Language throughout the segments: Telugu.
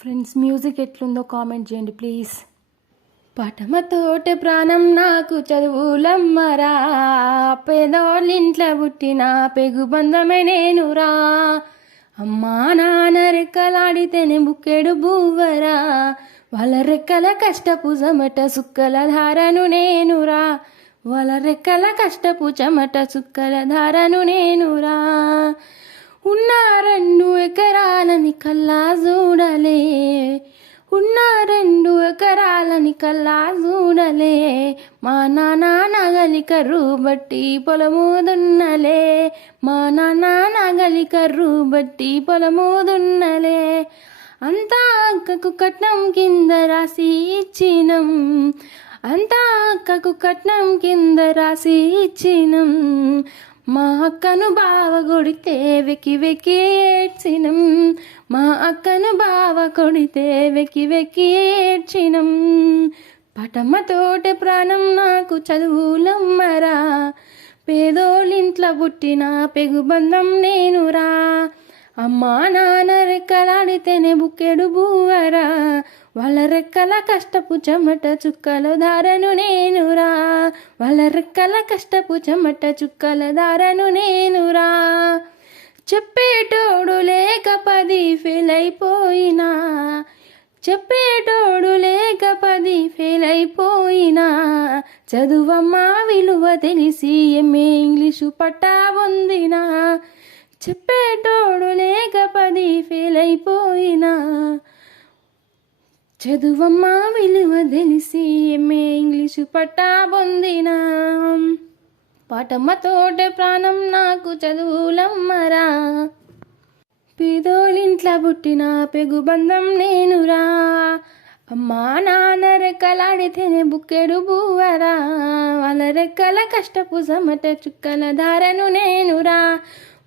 ఫ్రెండ్స్, మ్యూజిక్ ఎట్లుందో కామెంట్ చేయండి ప్లీజ్. పటమతోటి ప్రాణం నాకు చదువులమ్మరా, పేదోళ్ళింట్లో పుట్టిన పెగుబంధమే నేనురా. అమ్మా నాన్న రెక్కలాడితేనే బుక్కెడు బువ్వరా, వాళ్ళ రెక్కల కష్టపు చెమట సుక్కల ధారను నేనురా. వాళ్ళ రెక్కల కష్టపు చెమట సుక్కల ధారను నేనురా. ఉన్న 2 ఎకరాలని కల్లా చూడలే, ఉన్న 2 ఎకరాలని కల్లా చూడలే. మా నాన్న నగలి కర్రు బట్టి పొలము దున్నలే, మా నాన్న నగలి కర్రు బట్టి పొలము దున్నలే. అంతా అక్కకు కట్నం కింద రాసి ఇచ్చినం, అంతా అక్కకు కట్నం కింద రాసి ఇచ్చినం. మా అక్కను బావ కొడితే వెక్కి వెక్కి ఏడ్చినం, మా అక్కను బావ కొడితే వెక్కి వెక్కి ఏడ్చినం. పటమ్మతోటి ప్రాణం నాకు చదువులమ్మరా, పేదోళ్ళింట్లో పుట్టిన పెగుబంధం నేనురా. అమ్మా నాన్న రెక్కలాడితేనే బుక్కెడు బువ్వరా, వాళ్ళ రెక్కల కష్టపు చెమట చుక్కల ధారను నేనురా. వాళ్ళ రెక్కల కష్టపు చెమట చుక్కల ధారను నేనురా. చెప్పేటోడు లేక 10 ఫెయిల్ అయిపోయినా, చెప్పేటోడు లేక 10 ఫెయిల్ అయిపోయినా. చదువమ్మా విలువ తెలిసి ఎంఏ ఇంగ్లీషు పట్టా పొందినా. చెప్పేటోడు లేక 10 ఫెయిల్ అయిపోయినా, చదువమ్మా విలువ తెలిసి ఎంఏ ఇంగ్లీషు పట్టా పొందినా. పాటమ్మతోటే ప్రాణం నాకు చదువులమ్మరా, పేదోళ్ళింట్లో పుట్టిన పెగుబంధం నేనురా. అమ్మా నాన్న రెక్కలాడితేనే బుక్కెడు బువ్వరా, వాళ్ళ రెక్కల కష్టపు చెమట చుక్కల ధారను నేనురా.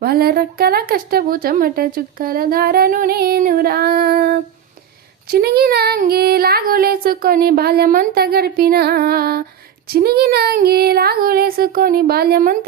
వాళ్ళ రెక్కల కష్టపు చెమట చుక్కల ధారను నేనురా. చినిగిన అంగి లాగులేసుకొని బాల్యమంతా గడిపిన, చినిగిన అంగి లాగులేసుకొని బాల్యమంతా